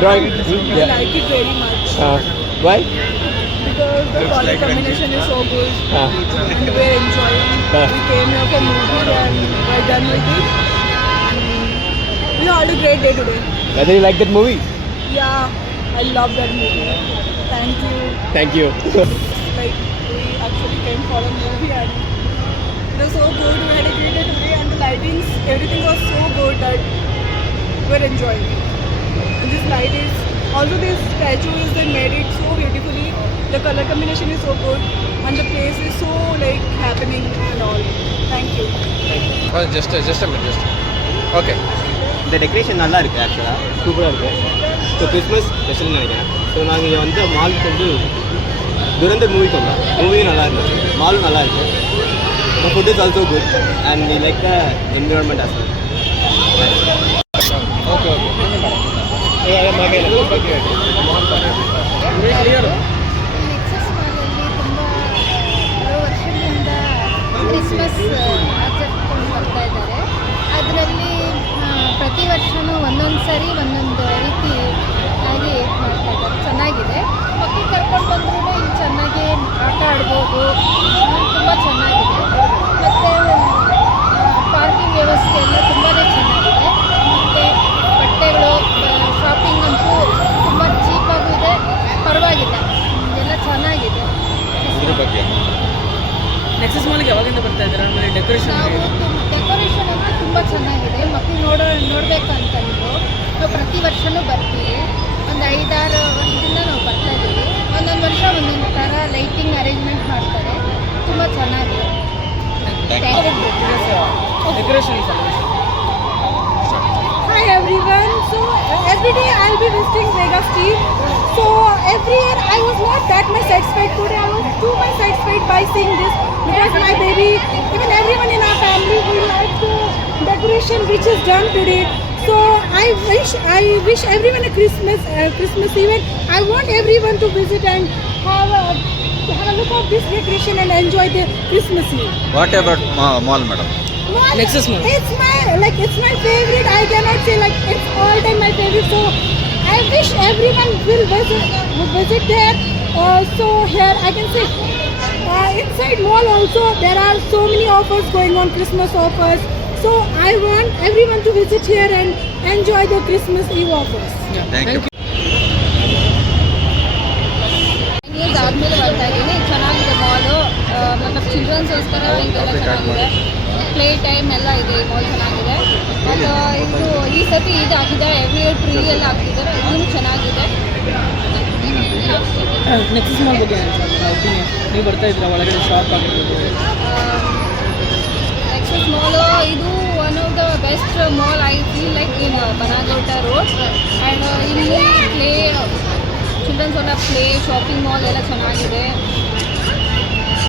Drawing. I Yeah. like it very much Why? because the color combination is so good and we're enjoying. Uh. We came here for movie and we're done with it. And we had a great day today. Whether you like that movie? Yeah, I love that movie. Thank you. Thank you. Like we actually came for a movie and it was so good. We had a great day today and the lightings, everything was so good that we're enjoying it. And this light is also this statue is they made it so beautifully. The color combination is so good and the place is so like happening and all. Thank you. just a minute. Okay. இந்த டெக்கரேஷன் நல்லா இருக்குது ஆக்சுவலாக சூப்பராக இருக்குது. So Christmas ஸ்பெஷல்னு நினைக்கிறேன். ஸோ நாங்கள் இங்கே வந்து மாலுக்கு வந்து துரந்தர் மூவிக்கு வந்தோம். மூவியும் நல்லா இருந்துச்சு, மாலும் நல்லா இருக்குது. The food is also good and we like the environment as well. Okay. Nexus ಮಾಲಲ್ಲಿ ತುಂಬ ಹಲವು ವರ್ಷಗಳಿಂದ ಕ್ರಿಸ್ಮಸ್ ಆಚರಿಸ್ಕೊಂಡು ಬರ್ತಾ ಇದ್ದಾರೆ. ಅದರಲ್ಲಿ ಪ್ರತಿ ವರ್ಷವೂ ಒಂದೊಂದು ಸರಿ ಒಂದೊಂದು ರೀತಿ ಆಗಿ ಮಾಡ್ತಾ ಇದ್ದಾರೆ. ಚೆನ್ನಾಗಿದೆ. ಮಕ್ಕಳು ಕರ್ಕೊಂಡು ಬಂದ್ರೂ ಇಲ್ಲಿ ಚೆನ್ನಾಗಿ ಆಟ ಆಡ್ಬೋದು. ತುಂಬ ಚೆನ್ನಾಗಿದೆ. ಮತ್ತು ಪಾರ್ಕಿಂಗ್ ವ್ಯವಸ್ಥೆ ಎಲ್ಲ ತುಂಬಾ ಚೆನ್ನಾಗಿದೆ. ಮತ್ತು ಬಟ್ಟೆಗಳು ಶಾಪಿಂಗ್ ಅಂತೂ ತುಂಬ ಚೀಪಾಗೂ ಇದೆ, ಪರವಾಗಿಲ್ಲ, ಎಲ್ಲ ಚೆನ್ನಾಗಿದೆ. ಇದ್ರ ಬಗ್ಗೆ ನೆಕ್ಸಸ್ ಮಾಲ್ಗೆ ಯಾವಾಗಿಂದ ಬರ್ತಾ ಇದ್ದಾರೆ? ಆಮೇಲೆ ಡೆಕೋರೇಷನ್ ನಾವು ಡೆಕೋರೇಷನ್ ಅಂತೂ ತುಂಬ ಚೆನ್ನಾಗಿದೆ. ಮಕ್ಕಳು ನೋಡಬೇಕಂತಂದ್ರು ನಾವು ಪ್ರತಿ ವರ್ಷವೂ ಬರ್ತೀವಿ. ಒಂದು 5-6 ವರ್ಷದಿಂದ ನಾವು ಬರ್ತಾ ಇದ್ದೀವಿ. ಒಂದೊಂದು ವರ್ಷ ಒಂದೊಂದು ಥರ ಲೈಟಿಂಗ್ ಅರೇಂಜ್ಮೆಂಟ್ ಮಾಡ್ತಾರೆ. ತುಂಬ ಚೆನ್ನಾಗಿದೆ. Decoration Hi everyone. So every day I'll be visiting Mega Steve. So every year I was not that much satisfied. Today I was too much satisfied by seeing this because my baby, even everyone in our family, we like the decoration which is done today. So I wish everyone a Christmas event. I want everyone to visit and have a look at this decoration and enjoy the Christmas Eve. What about mall madam? Nexus Mall. It's my favorite. I cannot say like it's all time my favorite. So I wish everyone will visit there. So here I can say inside mall also there are so many offers going on, Christmas offers. So I want everyone to visit here and enjoy the Christmas Eve offers. Thank you. News ಆದಮೇಲೆ ಬರ್ತಾ ಇದ್ದೀನಿ. ಚೆನ್ನಾಗಿದೆ ಮಾಲು. ಮತ್ತು ಚಿಲ್ಡ್ರನ್ಸ್ಗೋಸ್ಕರ ಹಿಂಗೆಲ್ಲ ಚೆನ್ನಾಗಿದೆ. Play time ಎಲ್ಲ ಇದೆ. ಈ ಮಾಲ್ ಚೆನ್ನಾಗಿದೆ. ಮತ್ತು ಇದು ಈ ಸತಿ ಇದು ಹಾಕಿದ್ದಾರೆ, ಎವ್ರಿ ಇಯರ್ ಟ್ರೀ ಎಲ್ಲ ಹಾಕಿದ್ದಾರೆ. ಇದೂ ಚೆನ್ನಾಗಿದೆ. ನೆಕ್ಸಸ್ ಮಾಲ್ ಬಗ್ಗೆ ಒಪಿನಿಯನ್, ನೀವು ಬರ್ತಾ ಇದ್ದೀರಾ ಒಳಗಡೆ ಶಾಪ್ ಆಗಿರ್ಬೋದು? ನೆಕ್ಸಸ್ ಮಾಲು ಇದು one of the best mall I feel like in ಬನಾಗೌಟ ರೋಡ್. ಆ್ಯಂಡ್ ಇಲ್ಲಿ ಪ್ಲೇ ಚಿಲ್ಡ್ರನ್ಸ್ ಎಲ್ಲ ಪ್ಲೇ ಶಾಪಿಂಗ್ ಮಾಲ್ ಎಲ್ಲ ಚೆನ್ನಾಗಿದೆ.